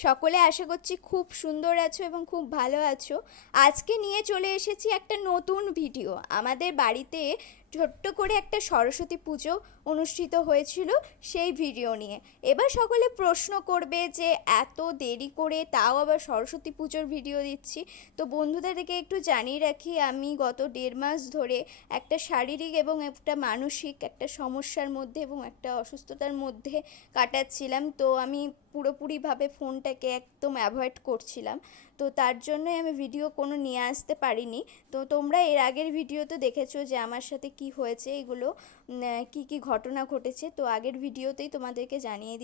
সকলে আশা করছি খুব সুন্দর আছো এবং খুব ভালো আছো। আজকে নিয়ে চলে এসেছি একটা নতুন ভিডিও। আমাদের বাড়িতে ছোট্ট করে একটা সরস্বতী পুজো অনুষ্ঠিত হয়েছিল, সেই ভিডিও নিয়ে। এবার সকলে প্রশ্ন করবে যে এত দেরি করে তাও আবার সরস্বতী পুজোর ভিডিও দিচ্ছি। তো বন্ধুদেরকে একটু জানিয়ে রাখি, আমি গত 1.5 মাস ধরে একটা শারীরিক এবং একটা মানসিক একটা সমস্যার মধ্যে এবং একটা অসুস্থতার মধ্যে কাটাচ্ছিলাম। তো আমি পুরোপুরিভাবে ফোনটাকে একদম অ্যাভয়েড করছিলাম। তো তার জন্যই আমি ভিডিও কোনো নিয়ে আসতে পারিনি। তো তোমরা এর আগের ভিডিওতে দেখেছো যে আমার সাথে কি হয়েছে, এগুলো কি কি ঘটনা ঘটেছে। তো আগের ভিডিওতেই তোমাদেরকে জানিয়ে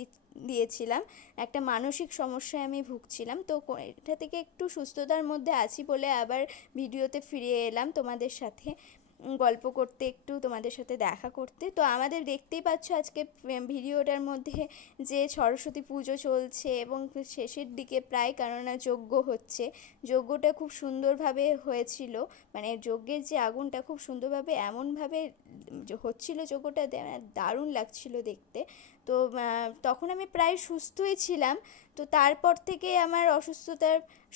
দিয়েছিলাম একটা মানসিক সমস্যায় আমি ভুগছিলাম। তো এটা থেকে একটু সুস্থতার মধ্যে আছি বলে আবার ভিডিওতে ফিরে এলাম তোমাদের সাথে গল্প করতে, একটু তোমাদের সাথে দেখা করতে। তো আমাদের দেখতেই পাচ্ছ আজকে ভিডিওটার মধ্যে যে সরস্বতী পুজো চলছে এবং শেষের দিকে প্রায়, কেননা যজ্ঞ হচ্ছে। যজ্ঞটা খুব সুন্দরভাবে হয়েছিল, মানে যজ্ঞের যে আগুনটা খুব সুন্দরভাবে এমনভাবে হচ্ছিল, যজ্ঞটা দারুণ লাগছিল দেখতে। তো তখন আমি প্রায় সুস্থই ছিলাম। তো তারপর থেকে আমার অসুস্থতা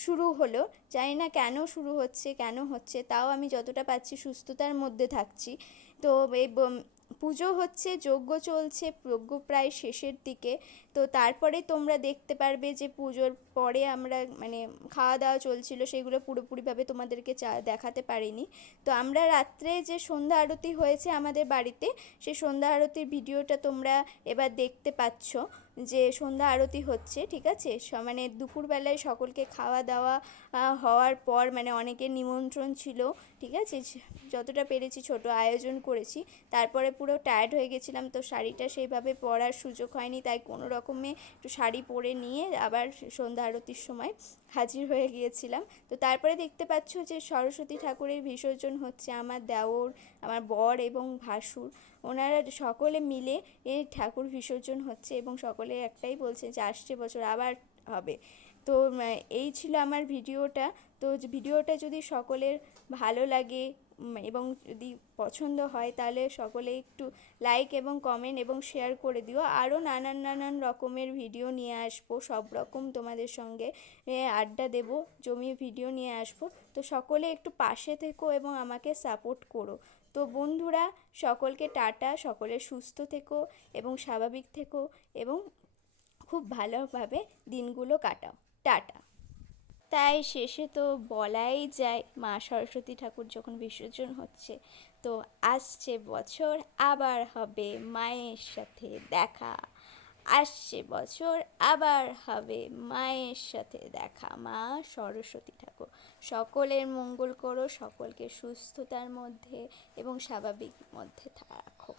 শুরু হলো। জানি না কেন শুরু হচ্ছে, কেন হচ্ছে, তাও আমি যতটা পাচ্ছি সুস্থতার মধ্যে থাকছি। তো এই পুজো হচ্ছে, যজ্ঞ চলছে, যজ্ঞ প্রায় শেষের দিকে। তো তারপরে তোমরা দেখতে পারবে যে পুজোর পরে আমরা মানে খাওয়া দাওয়া চলছিল, সেগুলো পুরোপুরিভাবে তোমাদেরকে দেখাতে পারিনি। তো আমরা রাত্রে যে সন্ধ্যা আরতি হয়েছে আমাদের বাড়িতে, সেই সন্ধ্যা আরতির ভিডিওটা তোমরা এবার দেখতে পাচ্ছ। যে সন্ধ্যা আরতি হচ্ছে, ঠিক আছে, মানে দুপুরবেলায় সকলকে খাওয়া দাওয়া হওয়ার পর, মানে অনেকের নিমন্ত্রণ ছিল, ঠিক আছে, যতটা পেরেছি ছোট আয়োজন করেছি। তারপরে পুরো টায়ার্ড হয়ে গেছিলাম, তো শাড়িটা সেইভাবে পরার সুযোগ হয়নি, তাই কোনো রকমে একটু শাড়ি পরে নিয়ে আবার সন্ধ্যা আরতির সময় হাজির হয়ে গিয়েছিলাম। তো তারপরে দেখতে পাচ্ছ যে সরস্বতী ঠাকুরের বিসর্জন হচ্ছে। আমার দেওর, আমার বর এবং ভাসুর, ওনারা সকলে মিলে এই ঠাকুর বিসর্জন হচ্ছে এবং সকলে একটাই বলছে যে আসছে বছর আবার হবে। তো এই ছিল আমার ভিডিওটা। তো ভিডিওটা যদি সকলের ভালো লাগে এবং যদি পছন্দ হয়, তাহলে সকলে একটু লাইক এবং কমেন্ট এবং শেয়ার করে দিও। আরও নানান নানান রকমের ভিডিও নিয়ে আসবো, সব রকম তোমাদের সঙ্গে আড্ডা দেব, জমিয়ে ভিডিও নিয়ে আসবো। তো সকলে একটু পাশে থেকো এবং আমাকে সাপোর্ট করো। তো বন্ধুরা, সকলকে টাটা, সকলে সুস্থ থেকো এবং স্বাভাবিক থেকো এবং খুব ভালোভাবে দিনগুলো কাটাও। টাটা। তাই শেষে তো বলাই যায়, মা সরস্বতী ঠাকুর যখন বিসর্জন হচ্ছে, তো আসছে বছর আবার হবে মায়ের সাথে দেখা। আসছে বছর আবার হবে মায়ের সাথে দেখা। মা সরস্বতী ঠাকুর সকলের মঙ্গল করো, সকলকে সুস্থতার মধ্যে এবং স্বাভাবিক মধ্যে রাখো।